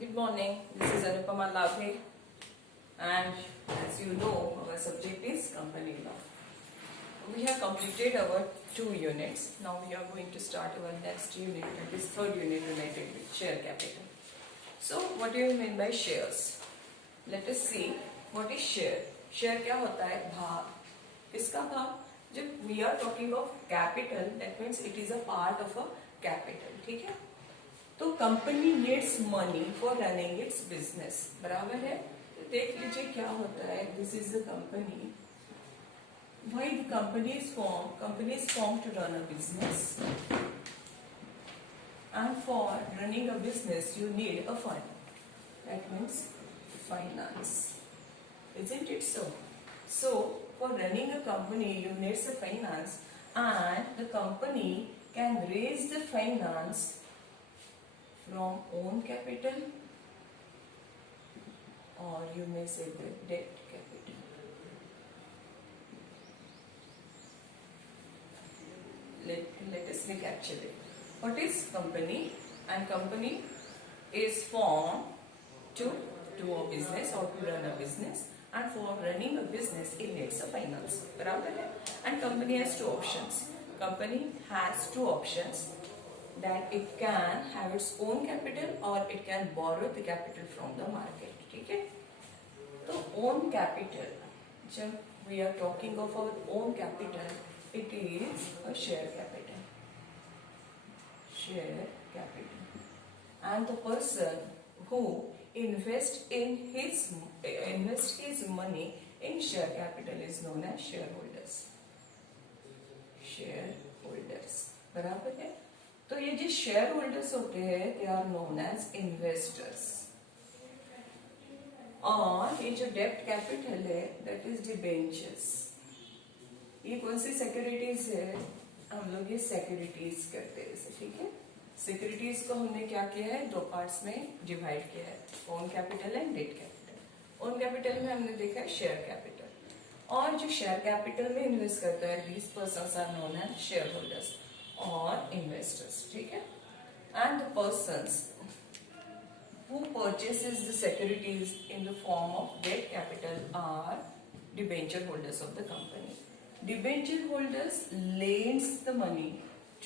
Good morning. This is Anupama Labhe, and as you know, our subject is company law. We have completed our 2 units. Now we are going to start our next unit, that is third unit related with share capital. So, what do you mean by shares? Let us see what is share. Share क्या होता है? भाग. किसका भाग? जब we are talking of capital, that means it is a part of a capital. ठीक है? तो company needs money for running its business. बराबर है. तो देख लीजिए क्या होता है. This is the company. Why the company is form to run a business, and for running a business you need a fund. That means finance. Isn't it so? So for running a company you need a finance, and the company can raise the finance from own capital, or you may say the debt capital. Let us recapture it. What is company? And company is formed to do a business or to run a business, and for running a business it needs a finance. बराबर है. And company has two options. Company has two options, that it can have its own capital or it can borrow the capital from the market. ठीक है. तो own capital, जब we are talking of our own capital, it is a share capital. Share capital. And the person who invest his money in share capital is known as shareholders. Shareholders. बराबर है. तो ये जो share holders होते हैं they are known as investors. और ये जो डेब्ट कैपिटल है दैट इज डिबेंचर्स. ये कौन सी सिक्योरिटीज है? हम लोग ये सिक्योरिटीज करते हैं इसे. ठीक है. सिक्योरिटीज को हमने क्या किया है? दो पार्ट्स में डिवाइड किया है, own capital and debt capital. Own capital में हमने देखा है शेयर कैपिटल, और जो शेयर कैपिटल में इन्वेस्ट करता है these persons are known as share holders और इन्वेस्टर्स. ठीक है. And the persons who purchases the securities in the form of debt capital are debenture holders of the company. Debenture holders lends the money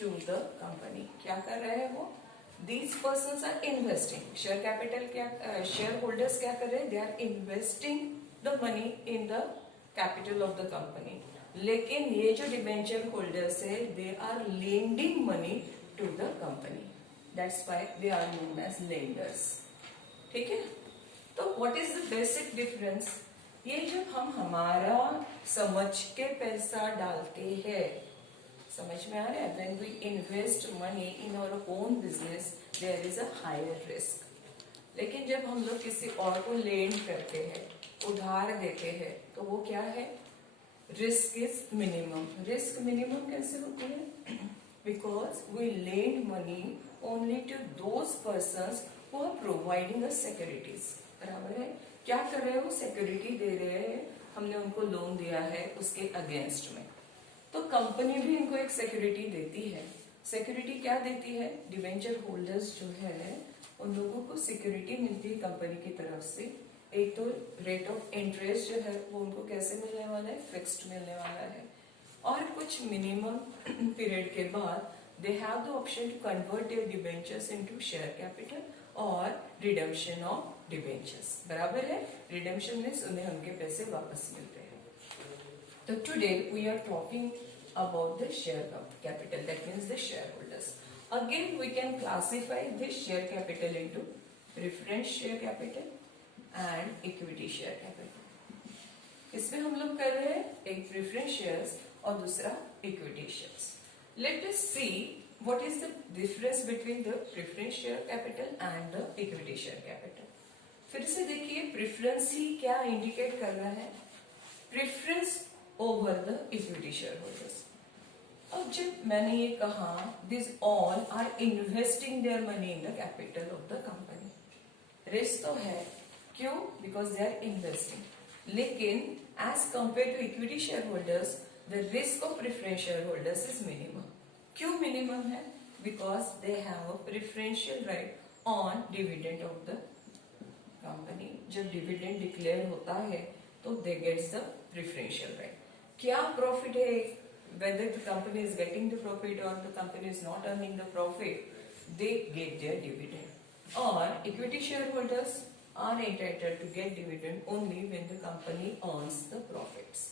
to the company. क्या कर रहे हैं वो? These persons are investing. Share capital क्या, shareholders क्या कर रहे हैं? They are investing the money in the capital of the company. लेकिन ये जो डिबेंचर होल्डर्स है they are lending money to the company. That's why they are known as lenders. ठीक है. तो what is the basic difference? ये जब हम हमारा समझ के पैसा डालते हैं, समझ में आ रहा है? When we invest money in our own business there is a higher risk. लेकिन जब हम लोग किसी और को लेंड करते हैं, उधार देते हैं, तो वो क्या है? Risk is minimum. Risk minimum कैसे होती है? Because we lend money only to those persons who are providing us securities. बराबर है. क्या कर रहे हो? सिक्योरिटी दे रहे हैं. हमने उनको लोन दिया है उसके अगेंस्ट में, तो कंपनी भी इनको एक सिक्योरिटी देती है. सिक्योरिटी क्या देती है? डिबेंचर होल्डर्स जो है उन लोगों को सिक्योरिटी मिलती है कंपनी की तरफ से. एक तो रेट ऑफ इंटरेस्ट जो है वो उनको कैसे मिलने वाला है? फिक्स्ड मिलने वाला है. और कुछ मिनिमम पीरियड के बाद they have the option to convert their debentures into share capital और रिडेम्पशन ऑफ डिबेंचर्स. बराबर है. रिडेम्पशन मींस उन्हें उनके पैसे वापस मिलते हैं. तो today we are talking about the share capital, that means the shareholders. Again we can classify this share capital into preference share capital and equity share capital. इसमें हम लोग कर रहे हैं एक preference shares और दूसरा equity shares. Let us see what is the difference between the preference share capital and the equity share capital. फिर से देखिए preference ही क्या indicate कर रहा है? Preference over the equity shareholders. अब जब मैंने ये कहा this all are investing their money in the capital of the company. Risk तो है. क्यों? Because they are investing. लेकिन as compare to equity share holders the risk of preference share holders is minimum. क्यों minimum है? Because they have a preferential right on dividend of the company जब dividend declare होता है तो they gets the preferential right. क्या profit है, whether the company is getting the profit or the company is not earning the profit, they get their dividend. Or equity shareholders are entitled to get dividend only when the company earns the profits.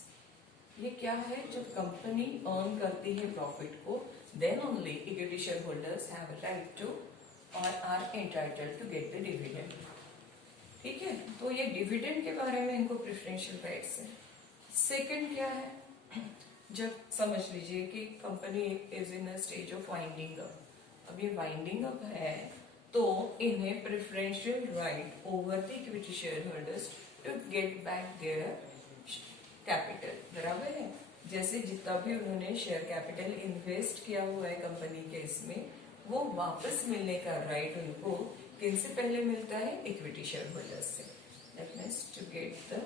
ये क्या है, जब company earn करती है profit को, then only equity shareholders have a right to or are entitled to get the dividend. ठीक है, तो ये डिविडेंड के बारे में इनको प्रेफरेंशियल राइट्स है। सेकंड क्या है, जब समझ लीजिए कि company is in a stage of winding up, अब ये वाइंडिंग अप है तो इन्हें preferential right over the equity share holders to get back their capital, बराबर है। जैसे जितना भी उन्होंने शेयर कैपिटल इन्वेस्ट किया हुआ है कंपनी के इसमें, वो वापस मिलने का राइट उनको किनसे पहले मिलता है, इक्विटी शेयर होल्डर्स से। That means to get the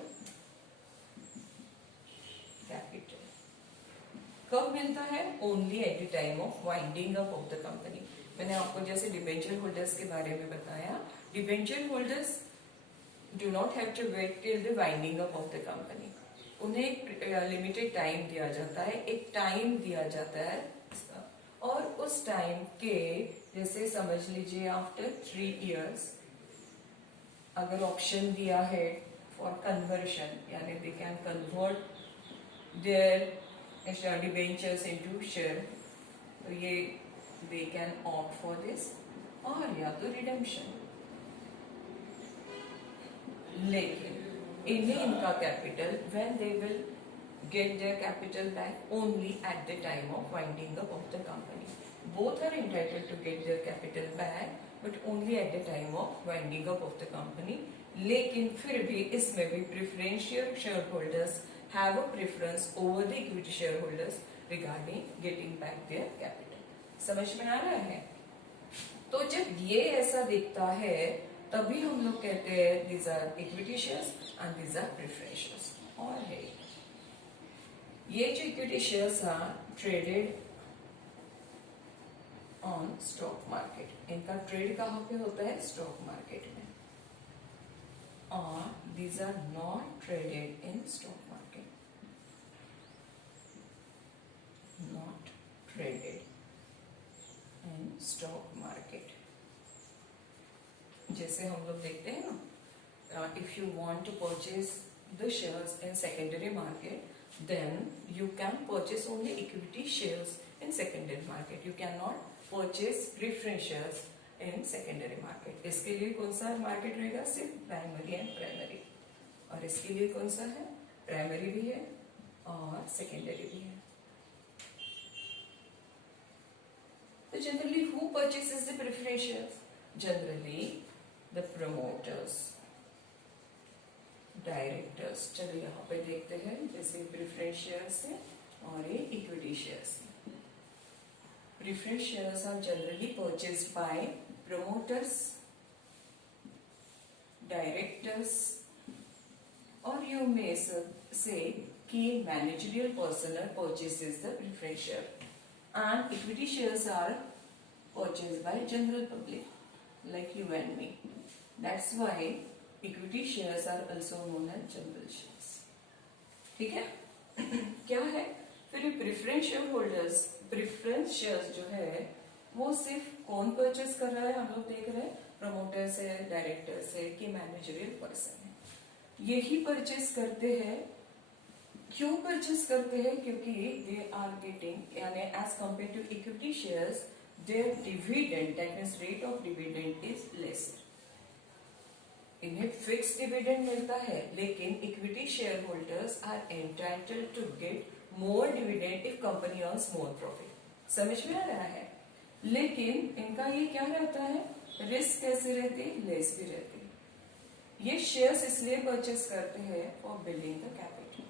capital कब मिलता है, only at the time of winding up of the company. मैंने आपको जैसे डिबेंचर होल्डर्स के बारे में बताया, debenture holders do not have to wait till the winding up of the company. उन्हें एक लिमिटेड टाइम दिया जाता है, एक टाइम दिया जाता है, और उस टाइम के जैसे समझ लीजिए आफ्टर 3 years अगर ऑप्शन दिया है फॉर कन्वर्शन, यानी they can convert their debentures into share, तो ये they can opt for this, और या तो रिडेम्पशन। लेकिन इन्हें इनका capital when they will get their capital back only at the time of winding up of the company. Both are entitled to get their capital back, but only at the time of winding up of the company. लेकिन फिर भी इसमें भी preferential shareholders have a preference over the equity shareholders regarding getting back their capital. समझ में आ रहा है? तो जब ये ऐसा दिखता है तभी हम लोग कहते हैं these are equity shares and these are preferentials. और है ये जो equity shares are traded on stock market, इनका ट्रेड कहाँ पे होता है, स्टॉक मार्केट में, और these are not traded in stock market, not traded in stock market. जैसे हम लोग देखते हैं ना, if you want to purchase the shares in secondary market, then you can purchase only equity shares in secondary market. You cannot purchase preference shares in secondary market. इसके लिए कौन सा मार्केट रहेगा, सिर्फ प्राइमरी एंड प्राइमरी, और इसके लिए कौन सा है, प्राइमरी भी है और सेकेंडरी भी है। तो generally who purchases the preference shares? Generally the promoters, directors. चलो यहाँ पे देखते हैं, जैसे प्रेफरेंस शेयर्स है और ये इक्विटी शेयर्स है। Preference shares are generally purchased by promoters, directors, और यू मे से कि managerial personnel purchases the preference share, and equity shares are purchased by general public like you and me. That's why equity shares are also known as general shares. ठीक है क्या है फिर ये preference share holders, preference shares जो है वो सिर्फ कौन परचेज कर रहा है, हम लोग देख रहे हैं, प्रमोटर्स है, डायरेक्टर्स है कि मैनेजरियल पर्सन है, यही परचेज करते हैं। क्यों परचेज करते हैं, क्योंकि दे आर गेटिंग, यानी as compare to equity shares their dividend, that means rate of dividend is lesser. इन्हें फिक्स डिविडेंड मिलता है, लेकिन equity share holders are entitled to get more dividend if company earns more profit. समझ में आ रहा है? लेकिन इनका ये क्या रहता है, रिस्क कैसे रहती है, लेस भी रहती है। ये शेयर्स इसलिए परचेस करते हैं फॉर बिल्डिंग द कैपिटल।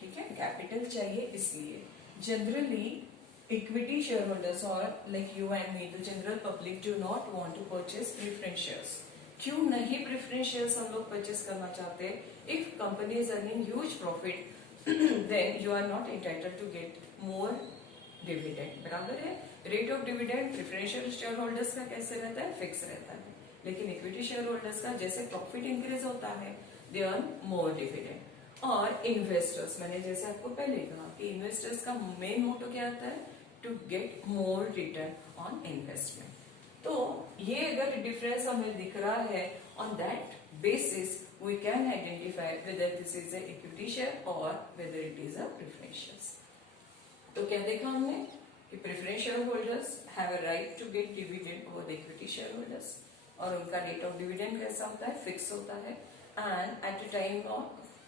ठीक है, कैपिटल चाहिए इसलिए। Generally equity shareholders or like you and me, the general public do not want to purchase preference shares. क्यों नहीं preference shares हम लोग purchase करना चाहते? If company is earning huge profit, then you are not entitled to get more dividend. बराबर है? Rate of dividend preferential shareholders का कैसे रहता है? Fix रहता है। लेकिन इक्विटी शेयर होल्डर्स का जैसे प्रॉफिट इंक्रीज होता है दे अर्न मोर डिविडेंड। और इन्वेस्टर्स, मैंने जैसे आपको पहले कहा कि इन्वेस्टर्स का मेन मोटो क्या होता है, to get more return on investment. तो ये अगर डिफरेंस हमें दिख रहा है, on that basis we can identify whether this is a equity share और whether it is a preference share. तो क्या देखा हमने कि preference share holders have a right to get dividend over the equity share holders, और उनका rate of dividend कैसा होता है, फिक्स होता है, and at the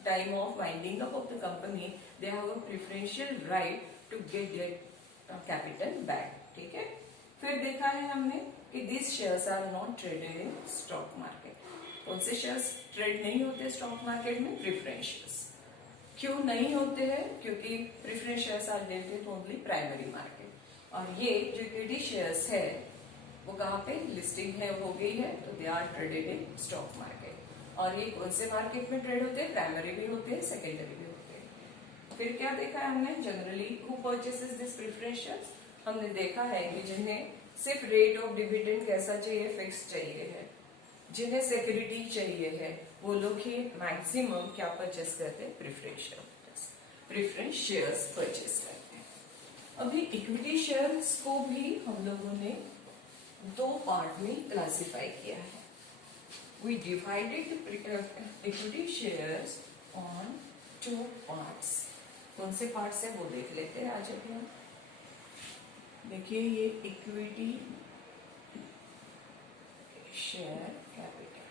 time of winding up of the company they have a preferential right to get their capital back. ठीक है, फिर देखा है हमने कि this shares are not traded in stock market. कौन से शेयर्स ट्रेड नहीं होते स्टॉक मार्केट में, प्रेफरेंस शेयर्स। क्यों नहीं होते हैं, क्योंकि preference shares are dealt in only primary market. और ये जो इक्विटी शेयर्स है वो कहाँ पे लिस्टिंग है हो गई है, तो they are traded in stock market. और ये कौन से मार्केट में ट्रेड होते हैं, प्राइमरी भी होते हैं, सेकेंडरी भी होते हैं। फिर क्या देखा है हमने, generally who purchases this preference shares, हमने देखा है कि जिन्हें सिर्फ रेट ऑफ डिविडेंड कैसा चाहिए, फिक्स चाहिए है, जिन्हें सिक्योरिटी चाहिए है, वो लोग ही मैक्सिमम क्या परचेस करते हैं, प्रेफरेंस शेयर्स परचेस करते हैं। अभी इक्विटी शेयर्स को भी हम लोगों ने दो पार्ट में क्लासिफाई किया है। We divided equity shares on 2 parts. कौन से पार्ट्स है वो देख लेते हैं आज अभी हम। देखिए ये इक्विटी शेयर कैपिटल,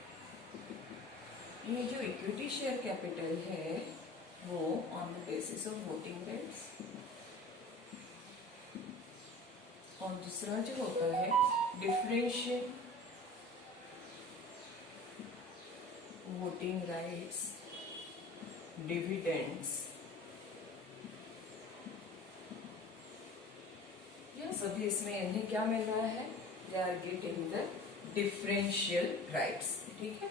ये जो इक्विटी शेयर कैपिटल है वो on the basis of voting rights, और दूसरा जो होता है डिफरेंशियल वोटिंग राइट्स, डिविडेंड्स, यह सभी इसमें इन्हें क्या मिल रहा है, they are getting the differential rights. ठीक है,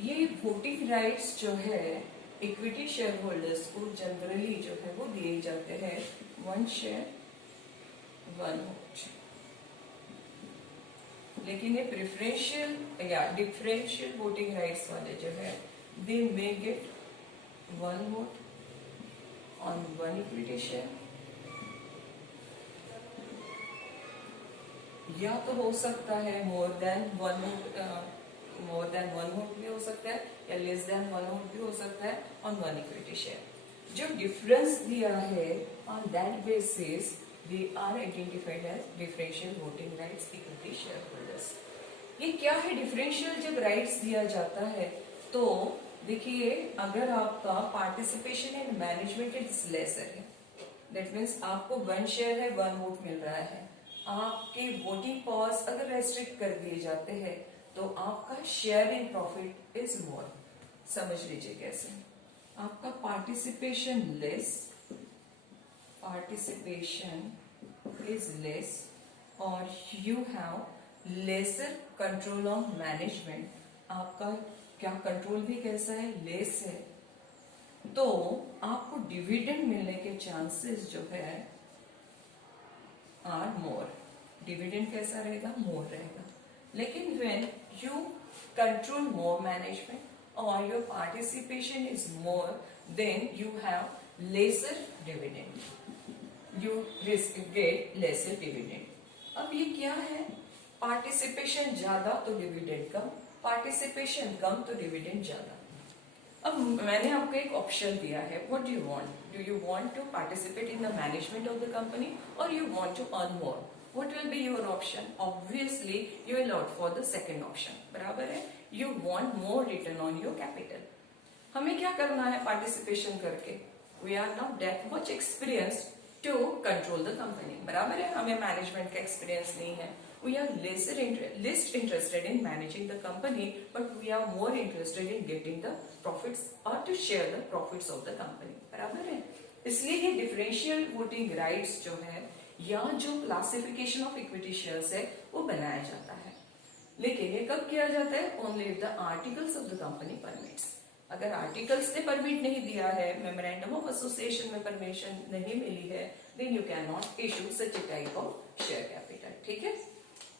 ये वोटिंग राइट्स जो है इक्विटी शेयर होल्डर्स को जनरली जो है वो दिए जाते हैं 1 शेयर 1 वोट। लेकिन ये प्रेफरेंशियल या डिफरेंशियल वोटिंग राइट्स वाले जो है they may get 1 vote on 1 equity share, या तो हो सकता है मोर देन 1 वोट भी हो सकता है, या लेस देन 1 वोट भी हो सकता है ऑन 1 इक्विटी शेयर। जो डिफरेंस दिया है on that basis they are identified as differential voting rights equity share holders. ये क्या है, डिफरेंशियल जब राइट्स दिया जाता है तो देखिए अगर आपका participation in management is lesser है, दैट मीन्स आपको 1 शेयर है 1 वोट मिल रहा है, आपके वोटिंग पावर्स अगर रेस्ट्रिक्ट कर दिए जाते हैं तो आपका share in profit is more. समझ लीजिए कैसे, आपका पार्टिसिपेशन इज लेस और you have laser control of management. आपका क्या कंट्रोल भी कैसा है, लेस है, तो आपको डिविडेंड मिलने के चांसेस जो है आर मोर। डिविडेंड कैसा रहेगा, मोर रहेगा। लेकिन when you control more management और your participation is more, then you have lesser dividend, you get lesser dividend. अब ये क्या है, पार्टिसिपेशन ज्यादा तो डिविडेंड कम, पार्टिसिपेशन कम तो डिविडेंड ज्यादा। अब मैंने आपको एक ऑप्शन दिया है, what do you want, do you want to participate in the management of the company और you want to earn more, what will be your option? Obviously you will opt for the second option, बराबर है, you want more return on your capital. हमें क्या करना है participation करके, we are not that much experienced to control the company, बराबर है, हमें मैनेजमेंट का एक्सपीरियंस नहीं है। We are less interested in managing the company, but we are more interested in getting the profits or to share the profits of the company. बराबर है, इसलिए ये डिफरेंशियल वोटिंग राइट्स जो है या जो क्लासिफिकेशन ऑफ इक्विटी शेयर्स है वो बनाया जाता है। लेकिन ये कब किया जाता है, only if the articles of the company permits. अगर आर्टिकल्स ने परमिट नहीं दिया है, मेमोरेंडम ऑफ एसोसिएशन में परमिशन नहीं मिली है, then you can not issue such a type of share capital. ठीक है,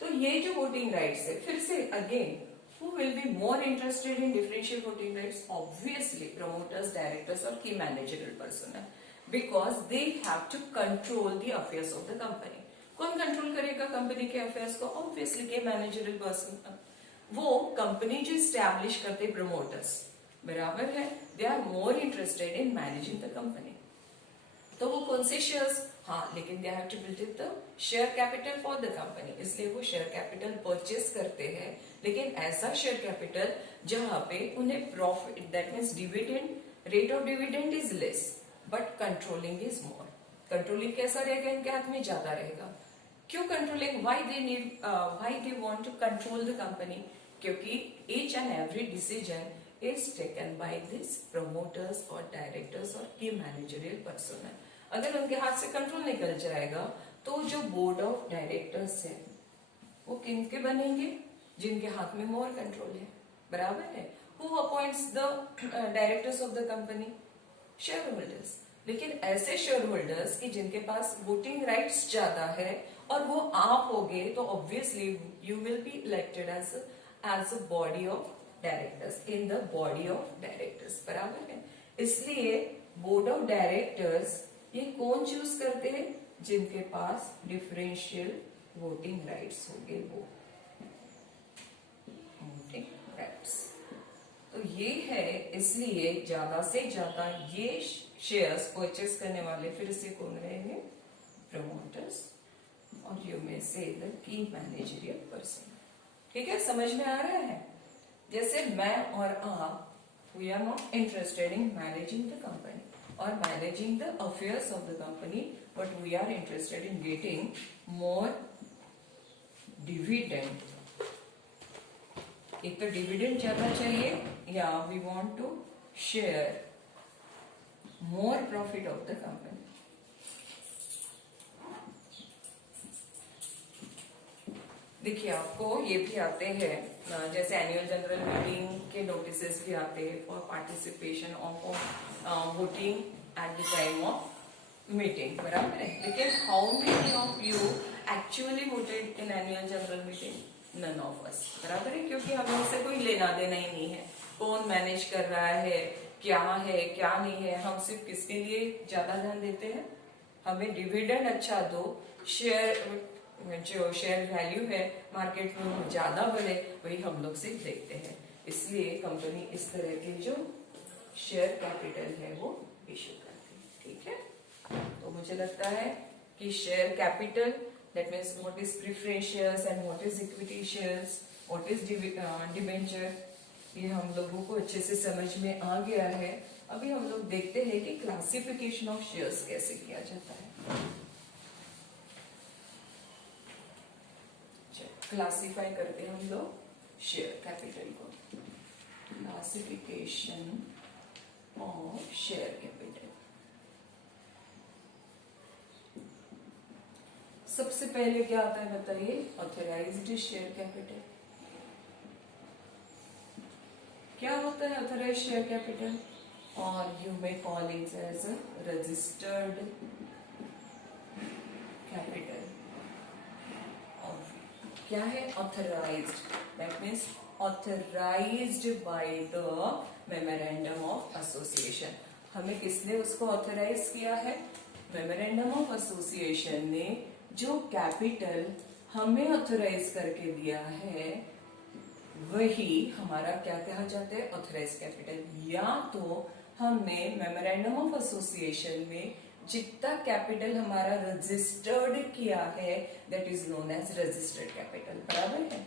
तो ये जो वोटिंग राइट्स है, फिर से again who will be more interested in differential voting rights? Obviously promoters, directors और key managerial personnel, because they have to control the affairs of the company. कौन कंट्रोल करेगा कंपनी के अफेयर्स को? Obviously के managerial person, वो company जो establish करते promoters, बराबर है, they are more interested in managing the company. तो वो कौन से शेयर्स, हाँ, लेकिन they have to build up the share capital for the company, इसलिए वो शेयर कैपिटल परचेस करते हैं, लेकिन ऐसा शेयर कैपिटल जहां पे उन्हें profit, that means dividend, rate of dividend is less but controlling is more. Controlling कैसा रहेगा? इनके हाथ में ज्यादा रहेगा। क्यों controlling? Why they want to control the company? क्योंकि each and every decision is taken by this promoters और डायरेक्टर्स और की मैनेजरियल पर्सनल। अगर उनके हाथ से कंट्रोल निकल जाएगा तो जो बोर्ड ऑफ डायरेक्टर्स है वो किनके बनेंगे? जिनके हाथ में मोर कंट्रोल है, बराबर है। Who appoints the directors of the company? Share holders. लेकिन ऐसे शेयर होल्डर्स की जिनके पास वोटिंग राइट्स ज्यादा है और वो आप होगे, तो obviously you will be elected as a body of directors in the body of directors, बराबर है। इसलिए बोर्ड ऑफ डायरेक्टर्स ये कौन चूज करते हैं? जिनके पास डिफरेंशियल वोटिंग राइट्स होंगे, वो वोटिंग राइट्स। तो ये है, इसलिए ज्यादा से ज्यादा ये शेयर्स परचेस करने वाले फिर से कौन रहेंगे? प्रमोटर्स और यू मे से द की मैनेजरियल पर्सन। ठीक है, समझ में आ रहा है? जैसे मैं और आप, we are not interested in managing the company or managing the affairs of the company, but we are interested in getting more dividend. एक तो डिविडेंड ज्यादा चाहिए, या we want to share more profit of the company. देखिए, आपको ये भी आते हैं, जैसे एनुअल जनरल मीटिंग के नोटिसेस भी आते हैं for participation of voting at the time of meeting, बराबर है। लेकिन how many of you actually voted in annual general meeting? None of us, बराबर है, क्योंकि हमें उससे कोई लेना देना ही नहीं है। कौन मैनेज कर रहा है, क्या नहीं है, हम सिर्फ किसके लिए ज्यादा ध्यान देते हैं? हमें डिविडेंड अच्छा दो, जो शेयर वैल्यू है मार्केट में वो ज्यादा बढ़े, वही हम लोग सिर्फ देखते हैं। इसलिए कंपनी इस तरह के जो शेयर कैपिटल है वो इश्यू करती है, ठीक है। तो मुझे लगता है कि share capital, that means what is preference shares and what is equity shares, what is debenture, ये हम लोगों को अच्छे से समझ में आ गया है। अभी हम लोग देखते हैं कि क्लासिफिकेशन ऑफ शेयर्स कैसे किया जाता है। क्लासिफाई करते हैं हम लोग शेयर कैपिटल को। Classification of share capital. सबसे पहले क्या आता है बताइए? Authorised share capital. क्या होता है ऑथराइज्ड शेयर कैपिटल? और you may call it as registered capital. क्या है? Authorised, that means authorised by the memorandum of association. हमें किसने उसको ऑथराइज किया है? मेमोरेंडम ऑफ एसोसिएशन ने जो कैपिटल हमें ऑथराइज करके दिया है वही हमारा क्या कहा जाता है? Authorise capital. या तो हमने मेमोरेंडम ऑफ एसोसिएशन में जितना कैपिटल हमारा रजिस्टर्ड किया है, that is known as registered capital, बराबर है।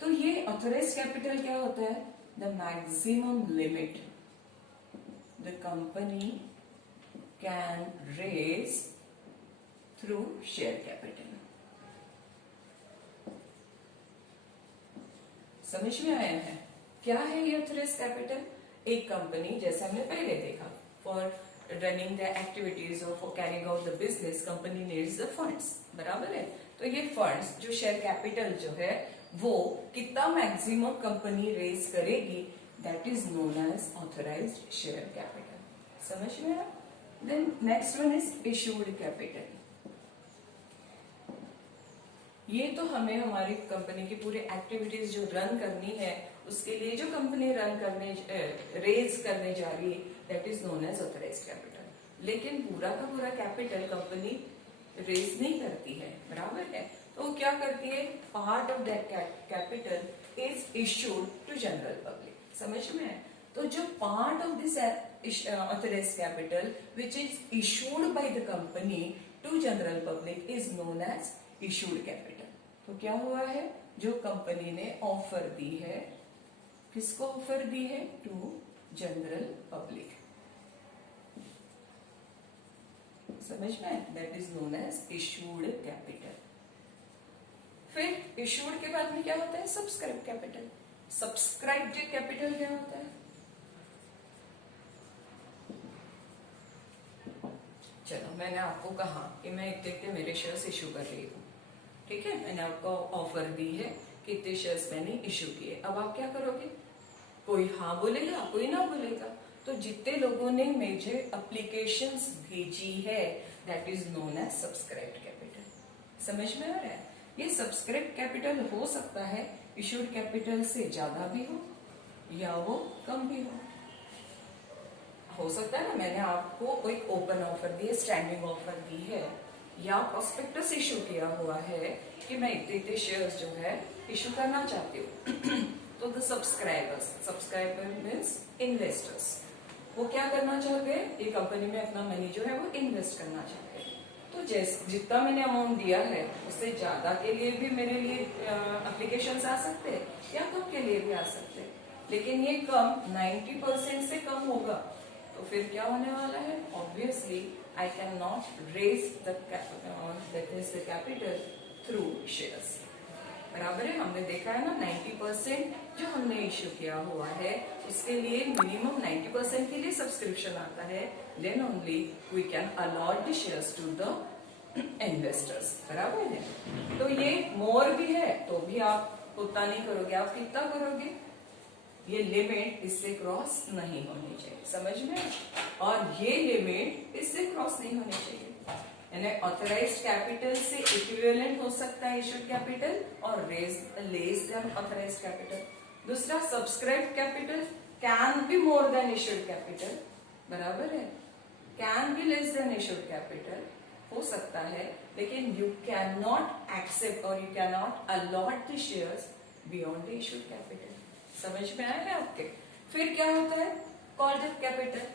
तो ये ऑथराइज कैपिटल क्या होता है? The maximum limit the company can raise through share capital. समझ में आया है? क्या है ये ऑथराइज कैपिटल? एक कंपनी, जैसे हमने पहले देखा, for running the activities or for carrying out the business, company needs the funds, बराबर है। तो ये funds जो शेयर कैपिटल जो है वो कितना मैक्सिमम कंपनी रेज करेगी, that is known as authorized share capital. समझ में आया? Then next one is issued capital. ये तो हमें हमारी कंपनी की पूरी एक्टिविटीज जो रन करनी है उसके लिए जो कंपनी रेज करने जा रही है, that is known as authorised capital. लेकिन पूरा का पूरा कैपिटल कंपनी रेज नहीं करती है, बराबर है। तो वो क्या करती है, part of that capital is issued to general public. समझ में है? तो जो part of this authorised capital which is issued by the company to general public is known as issued capital. तो क्या हुआ है, जो कंपनी ने ऑफर दी है, किसको ऑफर दी है, टू जनरल पब्लिक। समझ में? That is known as issued capital. फिर इशूड के बाद में क्या होता है, सब्सक्राइब कैपिटल। सब्सक्राइब्ड कैपिटल क्या होता है, चलो मैंने आपको कहा कि मैं इतने मेरे शेयर्स इशू कर रही हूँ, ठीक है, मैंने आपको ऑफर दी है कि इतने शेयर्स मैंने इशू किए। अब आप क्या करोगे, कोई हाँ बोलेगा, कोई ना बोलेगा। तो जितने लोगों ने मुझे एप्लीकेशंस भेजी है, that is known as subscribed capital. समझ में आ रहा है? ये सब्सक्राइब्ड कैपिटल हो सकता है इशूड कैपिटल से ज्यादा भी हो या वो कम भी हो सकता है ना, मैंने आपको कोई ओपन ऑफर दी है, स्टैंडिंग ऑफर दी है, या प्रोस्पेक्टस इशू किया हुआ है कि मैं इतने शेयर्स जो है इशू करना चाहती हूँ। तो द सब्सक्राइबर मीन्स इन्वेस्टर्स, वो क्या करना चाहते हैं, ये कंपनी में अपना मनी जो है वो इन्वेस्ट करना चाहते हैं। तो जितना मैंने अमाउंट दिया है उससे ज्यादा के लिए भी मेरे लिए एप्लीकेशंस आ सकते हैं या कम के लिए भी आ सकते हैं, लेकिन ये कम 90% से कम होगा। तो फिर क्या होने वाला है, obviously I can not raise the capital through shares. बराबर है, हमने देखा है ना 90% जो हमने इश्यू किया हुआ है उसके लिए मिनिमम 90% के लिए सब्सक्रिप्शन आता है, then only we can allot the shares to the investors. बराबर है, तो ये मोर भी है तो भी आप उतना नहीं करोगे, आप कितना करोगे, ये लिमिट इससे क्रॉस नहीं होनी चाहिए। समझ में? और ये लिमिट इससे क्रॉस नहीं होनी चाहिए। यानी ऑथराइज्ड कैपिटल से इक्विवेलेंट हो सकता है इशूड कैपिटल और लेस देन ऑथराइज्ड कैपिटल। दूसरा, subscribed capital can be more than issued capital. बराबर है, can be less than issued capital हो सकता है, लेकिन यू कैन नॉट एक्सेप्ट और you can not allot the shares beyond the issued capital. समझ में आया है आपके? फिर क्या होता है, called up capital.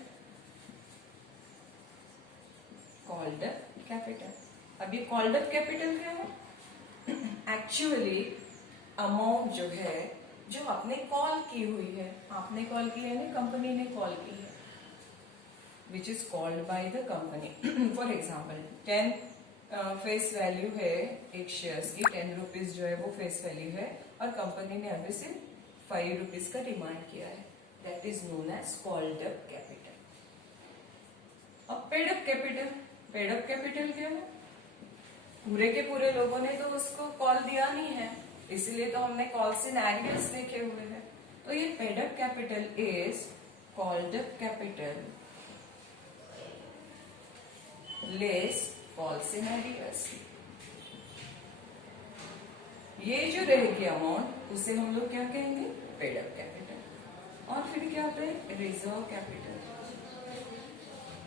Called up capital, अब ये कॉल्ड अप कैपिटल क्या है, एक्चुअली अमाउंट जो है जो आपने कॉल की हुई है, आपने कॉल की है ना, कंपनी ने कॉल की है, which is called by the company. For example 10 face value है एक शेयर्स की, 10 रुपीज जो है वो फेस वैल्यू है और कंपनी ने अभी से 5 रुपीज का डिमांड किया है, that is known as called up capital. अब paid up capital, paid up capital क्या है, पूरे के पूरे लोगों ने तो उसको कॉल दिया नहीं है, इसलिए तो हमने कॉल सिनेरियोस देखे हुए हैं। तो ये paid up capital is called up capital less call scenarios. ये जो रहेगी अमाउंट उसे हम लोग क्या कहेंगे, पेड अप कैपिटल। और फिर क्या आता है, रिजर्व कैपिटल।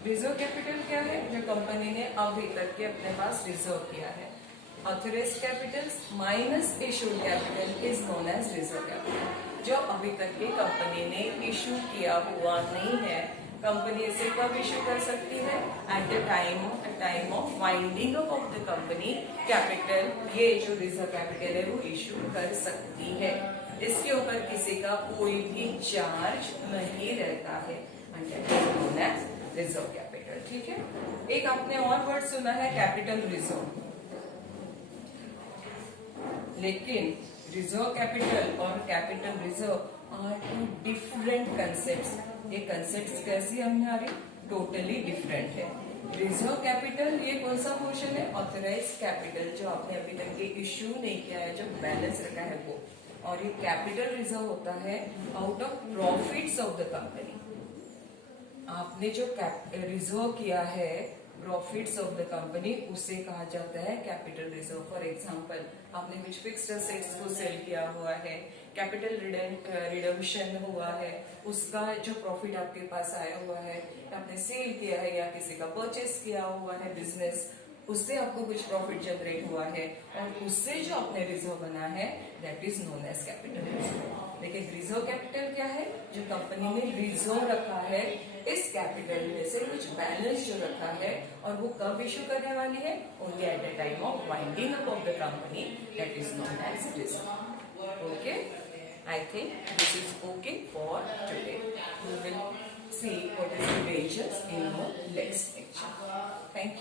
रिजर्व कैपिटल क्या है, जो कंपनी ने अभी तक के अपने पास रिजर्व किया है। Authorised capital minus issued capital is known as reserve capital. जो अभी तक की कंपनी ने इशू किया हुआ नहीं है, कंपनी इसे कब इशू कर सकती है, eight the time of winding up of the company capital, ये जो रिजर्व कैपिटल है वो इशू कर सकती है। इसके ऊपर किसी का कोई भी चार्ज नहीं रहता है, रिजर्व कैपिटल। ठीक है, एक आपने और वर्ड सुना है कैपिटल रिजर्व, लेकिन रिजर्व कैपिटल और capital reserve are two different concepts. ये कंसेप्ट्स कैसी हमारी टोटली डिफरेंट है। रिजर्व कैपिटल ये कौन सा पोर्शन है, ऑथराइज्ड कैपिटल, जो आपने अभी तक के इश्यू नहीं किया है, जो बैलेंस रखा है वो। और ये कैपिटल रिजर्व होता है out of profits of the company. आपने जो रिजर्व किया है प्रॉफिट्स ऑफ द कंपनी, उसे कहा जाता है कैपिटल रिजर्व। फॉर एग्जांपल, आपने कुछ फिक्स्ड एसेट्स को सेल किया हुआ है, कैपिटल रिडम्पशन हुआ है, उसका जो प्रॉफिट आपके पास आया हुआ है, आपने सेल किया है या किसी का परचेस किया हुआ है बिजनेस, उससे आपको कुछ प्रॉफिट जनरेट हुआ है और उससे जो आपने रिजर्व बना है, that is known as capital reserve. लेकिन रिजर्व कैपिटल क्या है? जो कंपनी ने रिजर्व रखा है, इस कैपिटल में से कुछ बैलेंस जो रखा है, और वो कब इश्यू करने वाली है? Only at the time of winding up of the company, that is known as reserve. Okay, I think this is okay for today. We will see what is the debentures in our next lecture. Thank you.